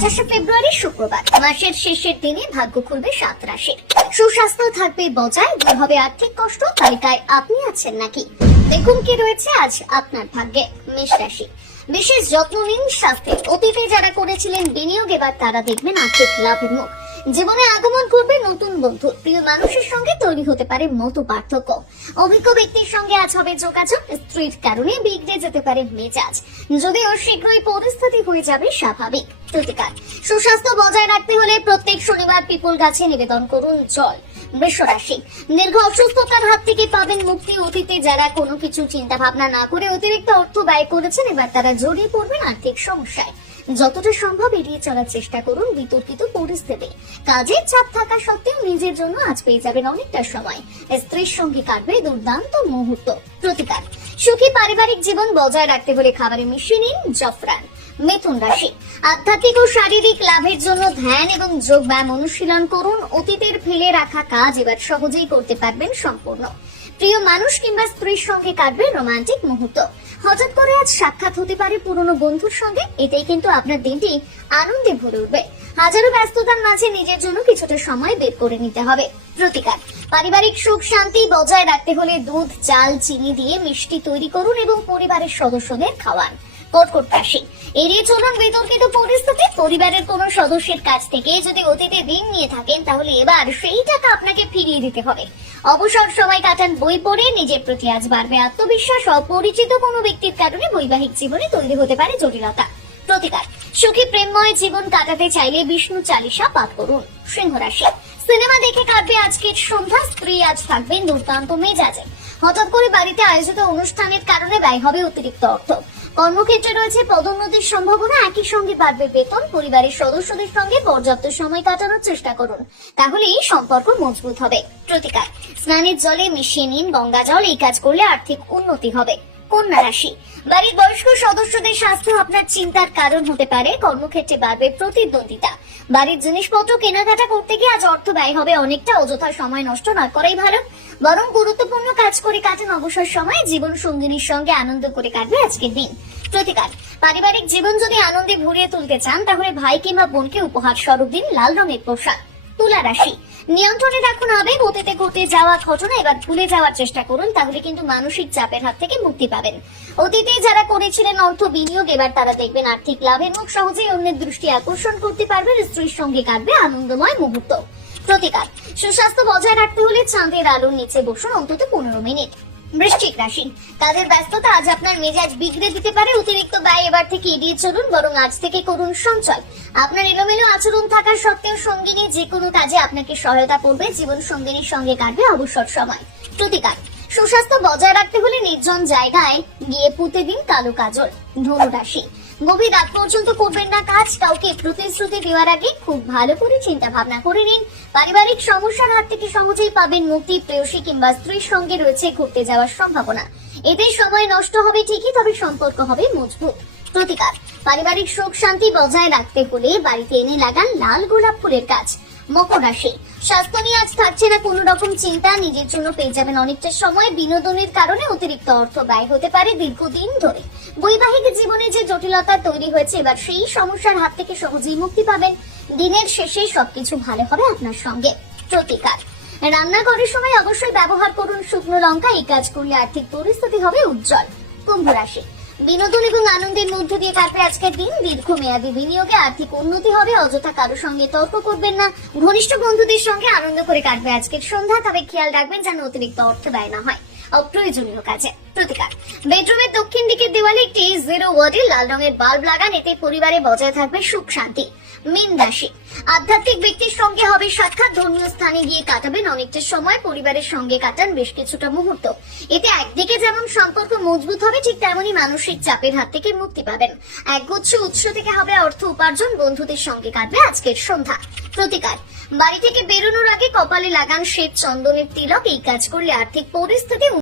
28 ফেব্রুয়ারি শুক্রবার, মাসের শেষের দিনে ভাগ্য খুলবে 7 রাশির। সুস্বাস্থ্য থাকবে বজায়, দূর হবে আর্থিক কষ্ট। তালিকায় আপনি আছেন নাকি? দেখুন কি রয়েছে আজ আপনার ভাগ্যে। মেষ রাশি, বিশেষ যত্ন নিন স্বাস্থ্যের। অতীতে যারা করেছিলেন বিনিয়োগ, এবার তারা দেখবেন আর্থিক লাভের মুখ। জীবনে আগমন করবে নতুন বন্ধু। প্রিয় মানুষের সঙ্গে তৈরি হতে পারে মত পার্থক্য। অভিজ্ঞ ব্যক্তির সঙ্গে আজ হবে যোগাযোগ। স্ত্রীর কারণে বিগড়ে যেতে পারে মেজাজ, যদিও শীঘ্রই পরিস্থিতি হয়ে যাবে স্বাভাবিক। প্রতিকার, সুস্বাস্থ্য বজায় রাখতে হলে প্রত্যেক শনিবার পিপল গাছে নিবেদন করুন জল। বৃষ রাশি, দীর্ঘ অসুস্থতার হাত থেকে পাবেন মুক্তি। অতীতে যারা কোনো কিছু চিন্তা ভাবনা না করে অতিরিক্ত অর্থ ব্যয় করেছেন, এবার তারা জড়িয়ে পড়বেন আর্থিক সমস্যায়। যতটা সম্ভব এড়িয়ে চলার চেষ্টা করুন বিতর্কিত পরিস্থিতি। কাজের চাপ থাকা সত্ত্বেও নিজের জন্য আজ পেয়ে যাবেন অনেকটা সময়। স্ত্রীর সঙ্গে কাটবে দুর্দান্ত মুহূর্ত। প্রতিকার, সুখী পারিবারিক জীবন বজায় রাখতে হলে খাবারে মিশিয়ে নিন জাফরান। মিথুন রাশি, আধ্যাত্মিক ও শারীরিক লাভের জন্য ধ্যান এবং যোগ ব্যায়াম অনুশীলন করুন। অতীতের ফেলে রাখা কাজ এবার সহজেই করতে পারবেন সম্পূর্ণ। প্রিয় মানুষ কিংবা স্ত্রীর সঙ্গে কাটবে রোমান্টিক মুহূর্ত। হঠাৎ করে আজ সাক্ষাৎ হতে পারে পুরনো বন্ধুর সঙ্গে। এটাই কিন্তু আপনার দিনটি আনন্দে ভরে উঠবে। হাজারো ব্যস্ততার মাঝে নিজের জন্য কিছুটা সময় বের করে নিতে হবে। প্রতিকার, পারিবারিক সুখ শান্তি বজায় রাখতে হলে দুধ, চাল, চিনি দিয়ে মিষ্টি তৈরি করুন এবং পরিবারের সদস্যদের খাওয়ান। কর্কট রাশি, এড়িয়ে চলুন বিতর্কিত পরিস্থিতি। পরিবারের কোন সদস্যের কাছ থেকে যদি অতীতে ঋণ নিয়ে থাকেন, তাহলে এবার সেই টাকা আপনাকে ফিরিয়ে দিতে হবে। অবসর সময় কাটান বই পড়ে। নিজের প্রতি আজ বাড়বে আত্মবিশ্বাস। অপরিচিত কোনো ব্যক্তির কারণে বৈবাহিক জীবনে তৈরি হতে পারে জটিলতা। প্রতিকার, সুখী প্রেমময় জীবন কাটাতে চাইলে বিষ্ণু চালিসা পাঠ করুন। সিংহ রাশি, সিনেমা দেখে কাটবে আজকের সন্ধ্যা। স্ত্রী আজ থাকবেন দুর্দান্ত মেজাজে। হঠাৎ করে বাড়িতে আয়োজিত অনুষ্ঠানের কারণে ব্যয় হবে অতিরিক্ত অর্থ। কর্মক্ষেত্রে রয়েছে পদোন্নতির সম্ভাবনা। একই সঙ্গে বাড়বে বেতন। পরিবারের সদস্যদের সঙ্গে পর্যাপ্ত সময় কাটানোর চেষ্টা করুন, তাহলেই সম্পর্ক মজবুত হবে। প্রতিকার, স্নানের জলে মিশিয়ে নিন গঙ্গা জল। এই কাজ করলে আর্থিক উন্নতি হবে। কন্যা রাশি, বাড়ির বয়স্ক সদস্যদের স্বাস্থ্য আপনার চিন্তার কারণ হতে পারে। কর্মক্ষেত্রে বাড়বে প্রতিদ্বন্দ্বিতা। বাড়ির জিনিসপত্র কেনাকাটা করতে গিয়ে আজ অর্থ ব্যয় হবে অনেকটা। অযথা সময় নষ্ট না করাই ভালো, বরং গুরুত্বপূর্ণ কাজ করে কাটান অবসর সময়। জীবন সঙ্গিনীর সঙ্গে আনন্দ করে কাটবে আজকের দিন। প্রতিকার, পারিবারিক জীবন যদি আনন্দে ভরিয়ে তুলতে চান, তাহলে ভাই কিংবা বোনকে উপহার স্বরূপ দিন লাল রঙের পোশাক। তুলা রাশি, নিয়ন্ত্রণে রাখুন আবেগ। অতীতে ঘটে যাওয়া ঘটনা এবার ভুলে যাওয়ার চেষ্টা করুন, তাহলে কিন্তু মানসিক চাপের হাত থেকে মুক্তি পাবেন। অতীতে যারা করেছিলেন অর্থ বিনিয়োগ, এবার তারা দেখবেন আর্থিক লাভের মুখ। সহজেই অন্যের দৃষ্টি আকর্ষণ করতে পারবেন। স্ত্রীর সঙ্গে কাটবে আনন্দময় মুহূর্ত। প্রতিকার, সুস্বাস্থ্য বজায় রাখতে হলে চাঁদের আলোর নিচে বসুন অন্তত 15 মিনিট। বৃশ্চিক রাশি, কাজের ব্যস্ততা আজ আপনার মেজাজ বিগড়ে দিতে পারে। অতিরিক্ত ব্যয় এবার থেকে এড়িয়ে চলুন, বরং আজ থেকে করুন সঞ্চয়। আপনার এলোমেলো আচরণ থাকা সত্ত্বেও সঙ্গিনী যে কোনো কাজে আপনাকে সহায়তা করবে। জীবন সঙ্গিনীর সঙ্গে কাটবে অবসর সময়। প্রতিকার, সুস্বাস্থ্য বজায় রাখতে হলে নির্জন জায়গায় গিয়ে পুঁতে দিন কালো কাজল। ধনু রাশি, গভীর রাত পর্যন্ত করবেন না কাজ। কাউকে প্রতিশ্রুতি দেওয়ার আগে খুব ভালো করে চিন্তা ভাবনা করে নিন। পারিবারিক সমস্যার হাত থেকে সহজেই পাবেন মুক্তি। প্রেয়সী কিংবা স্ত্রীর সঙ্গে রয়েছে ঘুরতে যাওয়ার সম্ভাবনা। এতে সময় নষ্ট হবে ঠিকই, তবে সম্পর্ক হবে মজবুত। প্রতিকার, পারিবারিক সুখ শান্তি বজায় রাখতে হলে বাড়িতে এনে লাগান লাল গোলাপ ফুলের গাছ। মকর রাশি, স্বাস্থ্য নিয়ে আজ থাকছে না কোনো রকম চিন্তা। নিজের জন্য পেয়ে যাবেন অনেকটা সময়। বিনোদনের কারণে অতিরিক্ত অর্থ ব্যয় হতে পারে দীর্ঘদিন ধরে। বৈবাহিক জীবনে যে জটিলতা তৈরি হয়েছে, এবার সেই সমস্যার হাত থেকে সহজেই মুক্তি পাবেন। দিনের শেষে সবকিছু ভালো হবে আপনার সঙ্গে। প্রতিকার, রান্নাঘরের সময় অবশ্যই ব্যবহার করুন শুকনো লঙ্কা। এই কাজ করলে আর্থিক পরিস্থিতি হবে উজ্জ্বল। কুম্ভ রাশি, বিনোদন এবং আনন্দের মধ্যে দিয়ে কাটবে আজকের দিন। দীর্ঘমেয়াদী বিনিয়োগে আর্থিক উন্নতি হবে। অযথা কারো সঙ্গে তর্ক করবেন না। ঘনিষ্ঠ বন্ধুদের সঙ্গে আনন্দ করে কাটবে আজকের সন্ধ্যা, তবে খেয়াল রাখবেন যেন অতিরিক্ত অর্থ ব্যয় না হয় অপ্রয়োজনীয় কাজে। প্রতিকার, বেডরুমের দক্ষিণ দিকের দেওয়ালে একটি 0 ওয়াটের লাল রঙের বাল্ব লাগান। এতে পরিবারে বজায় থাকবে সুখ শান্তি। মীন রাশি, আধ্যাত্মিক ব্যক্তির সঙ্গে হবে সাক্ষাৎ। ধর্মীয় স্থানে গিয়ে কাটাবেন অনেকটা সময়। পরিবারের সঙ্গে কাটান বেশ কিছুটা মুহূর্ত। এতে একদিকে যেমন সম্পর্ক মজবুত হবে, ঠিক তেমনই মানসিক চাপের হাত থেকে মুক্তি পাবেন। একগুচ্ছ উৎস থেকে হবে অর্থ উপার্জন। বন্ধুদের সঙ্গে কাটবে আজকের সন্ধ্যা। প্রতিকার, বাড়ি থেকে বেরোনোর আগে কপালে লাগান শ্বেত চন্দনের তিলক। এই কাজ করলে আর্থিক পরিস্থিতি